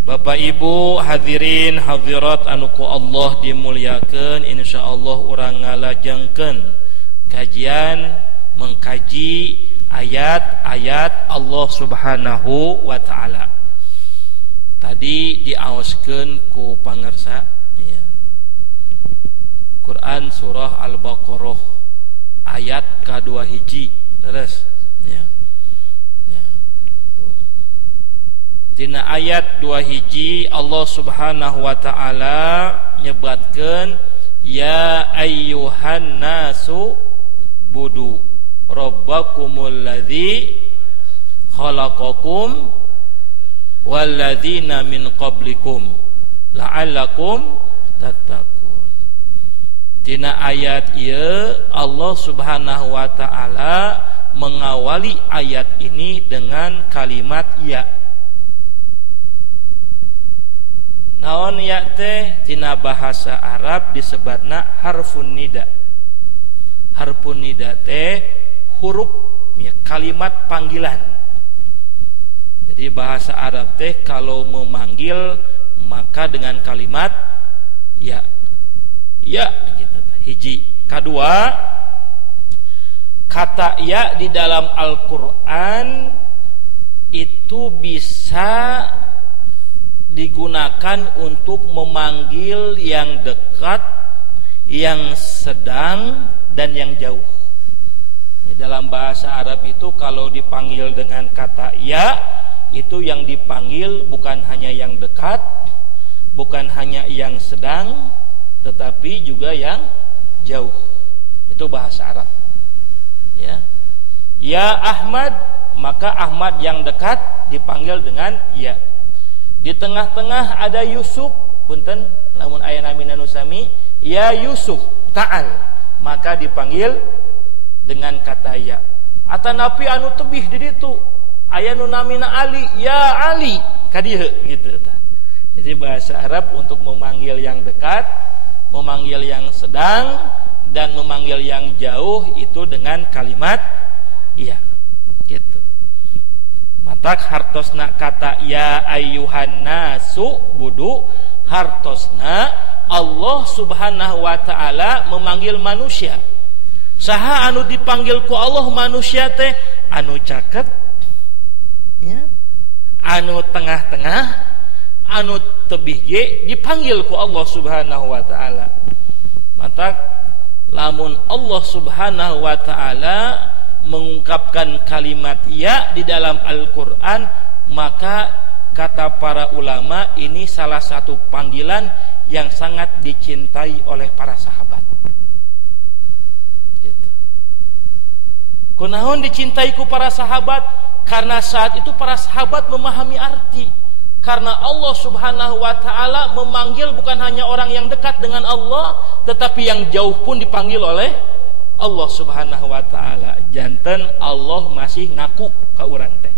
Bapak Ibu hadirin hadirat anu ku Allah dimuliakeun, insyaallah urang ngalajengkeun kajian mengkaji ayat-ayat Allah Subhanahu wa taala. Tadi diaoskeun ku pangarsa ya. Quran surah Al-Baqarah ayat ka-2 hiji terus ya. Dina ayat 2 hiji Allah Subhanahu wa taala nyebatkeun ya ayyuhan nasu budu rabbakumul ladzi khalaqakum walladzina min qablikum la'allakum tattaqun. Dina ayat ieu Allah Subhanahu wa taala mengawali ayat ini dengan kalimat ya. Naon ya teh tina bahasa Arab disebutna harfun nida. Harfun nida teh huruf ya, kalimat panggilan. Jadi bahasa Arab teh kalau memanggil maka dengan kalimat ya. Ya gitu hiji. Kedua, kata ya di dalam Al-Qur'an itu bisa digunakan untuk memanggil yang dekat, yang sedang, dan yang jauh. Di dalam bahasa Arab itu kalau dipanggil dengan kata ya, itu yang dipanggil bukan hanya yang dekat, bukan hanya yang sedang, tetapi juga yang jauh. Itu bahasa Arab. Ya, ya Ahmad, maka Ahmad yang dekat dipanggil dengan ya. Di tengah-tengah ada Yusuf, punten lamun aya namina nu sami, ya Yusuf, ta'al, maka dipanggil dengan kata ya. Atanapi anu tebih di ditu, aya nu namina Ali, ya Ali, kadieu gitu tah. Jadi bahasa Arab untuk memanggil yang dekat, memanggil yang sedang, dan memanggil yang jauh itu dengan kalimat ya. Gitu. Matak hartosna kata ya ayyuhan nasu budu, hartosna Allah Subhanahu wa taala memanggil manusia. Saha anu dipanggil ku Allah manusia teh anu caket ya, anu tengah-tengah, anu tebih ge dipanggil ku Allah Subhanahu wa taala. Matak lamun Allah Subhanahu wa taala mengungkapkan kalimat ya di dalam Al-Quran, maka kata para ulama ini salah satu panggilan yang sangat dicintai oleh para sahabat. Gitu. Kunaon dicintai ku para sahabat? Karena saat itu para sahabat memahami arti. Karena Allah Subhanahu wa taala memanggil bukan hanya orang yang dekat dengan Allah, tetapi yang jauh pun dipanggil oleh Allah Subhanahu wa taala. Janten Allah masih ngaku ka urang teh.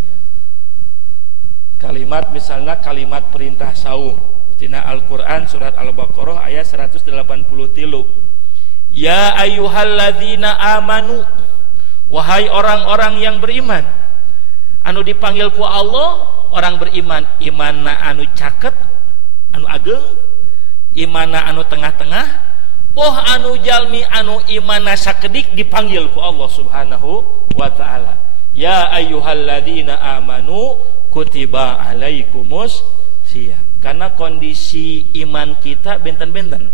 Ya. Kalimat misalnya kalimat perintah saum tina Al-Qur'an surat Al-Baqarah ayat 183. Ya ayyuhalladzina amanu, wahai orang-orang yang beriman. Anu dipanggil ku Allah orang beriman, imanna anu caket, anu ageng, imanna anu tengah-tengah. Boh anu jalmi anu imana sakedik dipanggil ku Allah Subhanahu wa taala. Ya ayyuhalladzina amanu kutiba alaikumus siyam. Karena kondisi iman kita benten-benten.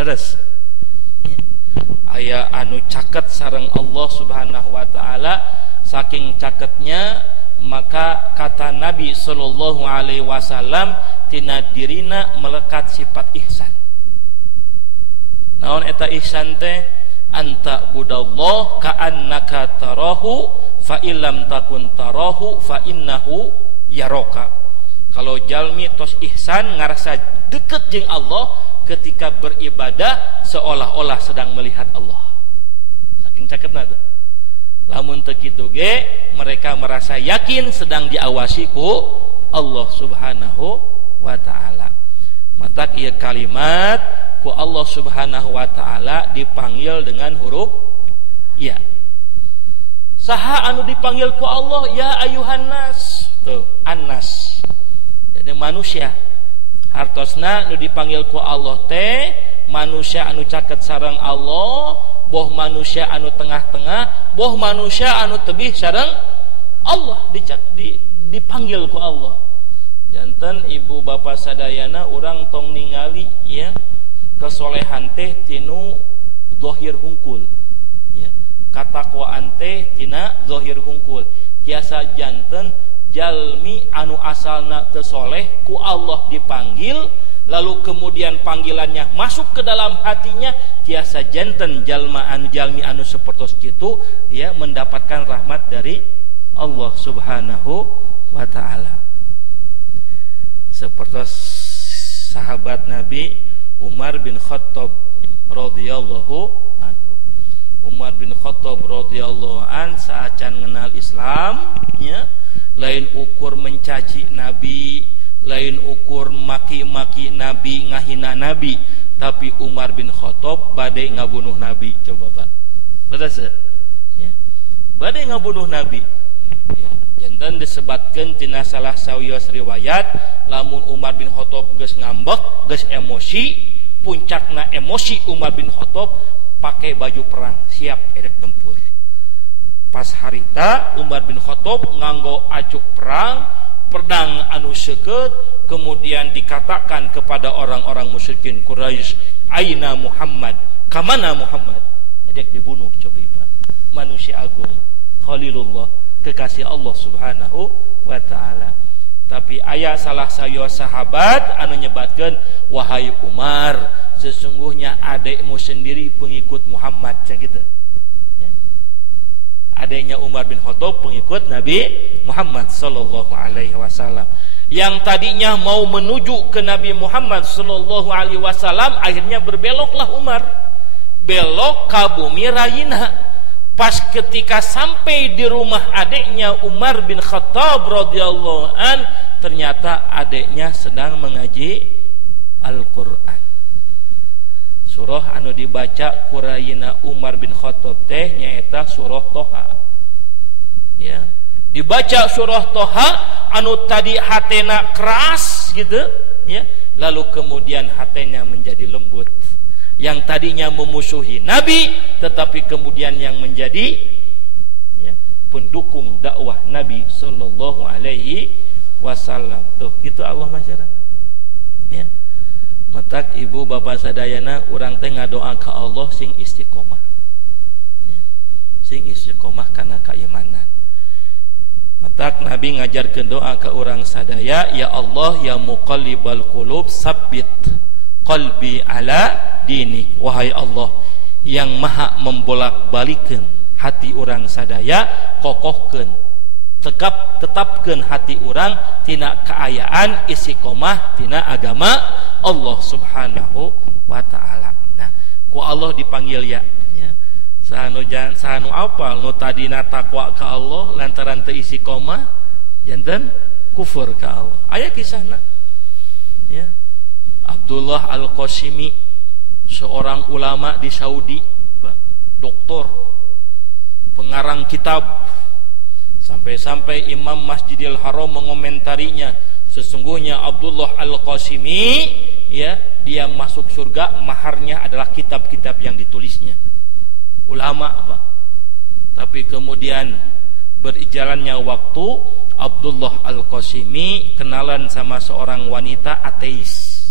Terus aya anu caket sareng Allah Subhanahu wa taala, saking caketnya maka kata Nabi sallallahu alaihi wasallam tina dirina melekat sifat ihsan. Naon eta ihsan teh? Anta budallah ka'annaka tarahu fa illam takun tarahu fa innahu yaraka. Kalau jalmi tos ihsan ngarasa deket jeung Allah ketika beribadah seolah-olah sedang melihat Allah. Saking cakepna tuh. Lamun teu kitu ge mereka merasa yakin sedang diawasi ku Allah Subhanahu wa taala. Matak ieu kalimat ku Allah Subhanahu wa taala dipanggil dengan huruf ya. Saha anu dipanggil ku Allah ya ayuhan nas? tuh Anas. Jadi manusia hartosna nu dipanggil ku Allah teh manusia anu caket sareng Allah, boh manusia anu tengah-tengah, boh manusia anu tebih sareng Allah, dipanggil ku Allah. Janten ibu bapak sadayana urang tong ningali ya kesolehan teh tinu zahir hungkul ya, katakwaan teh tina zahir hungkul. Tiasa janten jalmi anu asalna teu soleh ku Allah dipanggil, lalu kemudian panggilannya masuk ke dalam hatinya, tiasa janten jalmi anu sapertos kitu ya mendapatkan rahmat dari Allah Subhanahu wa taala. Seperti sahabat Nabi Umar bin Khattab radhiyallahu anhu. Umar bin Khattab radhiyallahu an saacan kenal Islam ya, lain ukur mencaci Nabi, lain ukur maki-maki Nabi, ngahina Nabi, tapi Umar bin Khattab badai ngabunuh Nabi. Coba Pak, betul ya, badai ngabunuh Nabi ya. Jantan disebatkan tina salah sawios riwayat, lamun Umar bin Khattab geus ngambek, geus emosi, puncakna emosi Umar bin Khattab pakai baju perang, siap edek tempur. Pas harita Umar bin Khattab nganggo acuk perang, pedang anu seukeut, kemudian dikatakan kepada orang-orang musyrikin Quraisy, "Aina Muhammad? Kamana Muhammad?" Edek dibunuh. Coba Pak, manusia agung, Khalilullah, kekasih Allah Subhanahu wa taala. Tapi aya salah sayo sahabat anu nyebatkeun, "Wahai Umar, sesungguhnya adekmu sendiri pengikut Muhammad." Can kitu. Ya. Adeknya Umar bin Khattab pengikut Nabi Muhammad sallallahu alaihi wasallam. Yang tadinya mau menuju ke Nabi Muhammad sallallahu alaihi wasallam, akhirnya berbeloklah Umar. Belok ka bumi rayina. Pas ketika sampai di rumah adiknya Umar bin Khattab radhiyallahu an, ternyata adiknya sedang mengaji Al-Qur'an. Surah anu dibaca kurayina Umar bin Khattab teh nyaeta surah Toha. Ya, dibaca surah Toha anu tadi hatena keras gitu, ya, lalu kemudian hatenya menjadi lembut. Yang tadinya memusuhi Nabi, tetapi kemudian yang menjadi ya, pendukung dakwah Nabi sallallahu alaihi wasallam. Tuh gitu Allah masyarakat. Ya. Matak ibu bapak sadayana urang teh ngadoa ka Allah sing istiqomah. Ya. Sing istiqomah kana keimanan. Matak Nabi ngajarkeun doa ka urang sadaya, ya Allah ya muqallibal qulub sabbit qalbi ala dinik. Wahai Allah yang maha membolak-balikkeun hati urang sadaya, kokohkeun tetapkeun hati urang tina kaayaan istiqomah tina agama Allah Subhanahu wa taala. Nah, ku Allah dipanggil ya, ya. Sanu apal nu tadina takwa ka Allah lantaran teu istiqomah janten kufur ka Allah. Aya kisahna. Ya. Abdullah Al-Qasimi, seorang ulama di Saudi, doktor, pengarang kitab, sampai-sampai Imam Masjidil Haram mengomentarinya, sesungguhnya Abdullah Al-Qasimi ya, dia masuk surga maharnya adalah kitab-kitab yang ditulisnya. Ulama apa? Tapi kemudian berjalannya waktu, Abdullah Al-Qasimi kenalan sama seorang wanita ateis.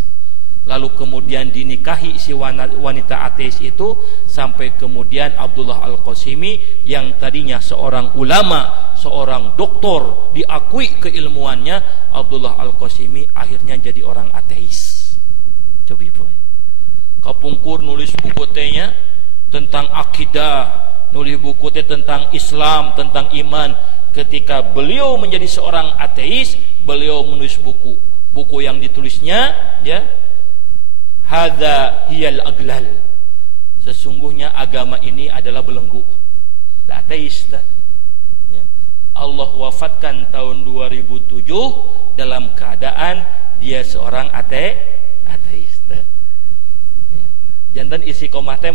Lalu kemudian dinikahi si wanita ateis itu, sampai kemudian Abdullah Al-Qasimi yang tadinya seorang ulama, seorang doktor, diakui keilmuannya, Abdullah Al-Qasimi akhirnya jadi orang ateis. Coba ibu, kapungkur nulis buku tehnya tentang akidah, nulis buku teh tentang Islam, tentang iman. Ketika beliau menjadi seorang ateis, beliau menulis buku yang ditulisnya ya, hadza hiyal aglal, sesungguhnya agama ini adalah belenggu. Ateis ya. Allah wafatkan tahun 2007 dalam keadaan dia seorang ateis ya. Jantan istiqomah teh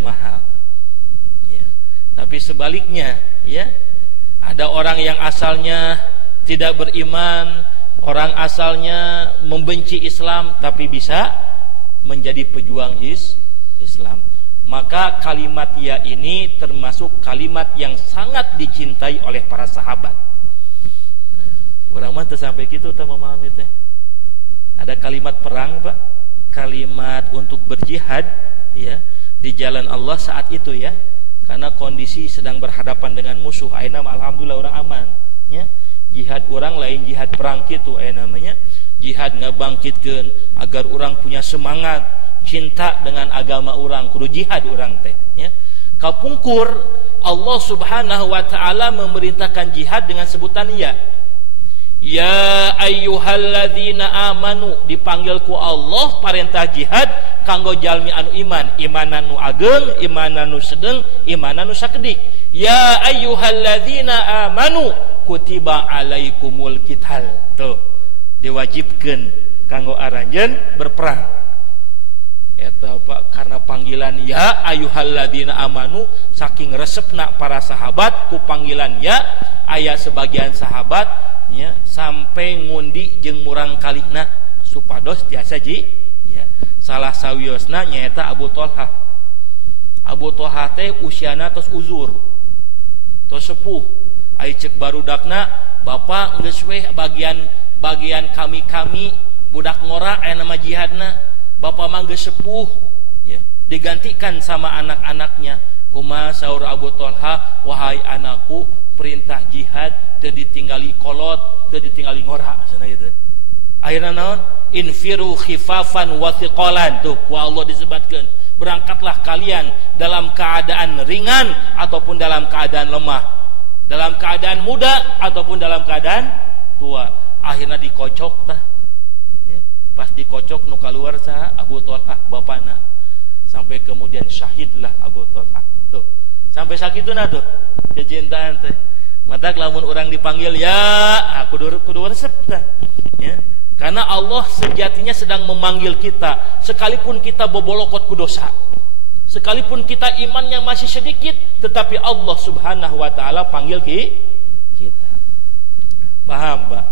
mahal ya. Tapi sebaliknya ya, Ada orang yang asalnya tidak beriman, orang asalnya membenci Islam, tapi bisa menjadi pejuang Islam. Maka kalimat ya ini termasuk kalimat yang sangat dicintai oleh para sahabat. Urang mah teu sampai kitu teh memahami teh. Ada kalimat perang, Pak, kalimat untuk berjihad ya di jalan Allah saat itu ya. Karena kondisi sedang berhadapan dengan musuh. Ayeuna alhamdulillah orang aman ya. Jihad orang lain jihad perang kitu namanya. Jihad ngabangkitkeun agar orang punya semangat cinta dengan agama orang, kudu jihad orang teh ya. Kapungkur Allah Subhanahu wa taala memerintahkan jihad dengan sebutan ya. Ya ayyuhalladzina amanu, dipanggil ku Allah perintah jihad kanggo jalmi anu iman, imanan nu ageng, imanan nu sedeng, imanan nu sakedik. Ya ayyuhalladzina amanu kutiba alaikumul qital. Tuh, diwajibkeun kanggo aranjeun berperang. Eta Pak, karena panggilan ya ayyuhalladzina amanu saking resepna para sahabat ku panggilan ya, aya sebagian sahabat ya, sampai ngundi jeung murang kalihna supados tiasa ji ya. Salah sawiosna nyaeta Abu Thalhah. Abu Thalhah teh usiana tos uzur, tos sepuh. Ai ceuk barudakna, bapak geus we bagian kami budak ngora aya nama jihadna, bapak mah geus sepuh ya, digantikan sama anak-anaknya. Kumaha saur Abu Thalhah, wahai anakku, perintah jihad teu ditinggali kolot, teu ditinggali ngora cenah kitu. Akhirna naon? Infiru khifafan wa thiqalan. Tuh ku Allah disebutkeun, berangkatlah kalian dalam keadaan ringan ataupun dalam keadaan lemah, dalam keadaan muda ataupun dalam keadaan tua. Akhirna dikocok tah ya. Pas dikocok nu kaluar saha? Abu Thalhah bapana. Sampai kemudian syahidlah Abu Thalhah. Tuh, sampai sakituna tuh kecintaan teh. Matak lamun orang dipanggil ya, kudu resep tah. Ya. Karena Allah sejatinya sedang memanggil kita, sekalipun kita bobolokot ku dosa, sekalipun kita imannya masih sedikit, tetapi Allah Subhanahu wa taala panggil kita. Paham, Pak?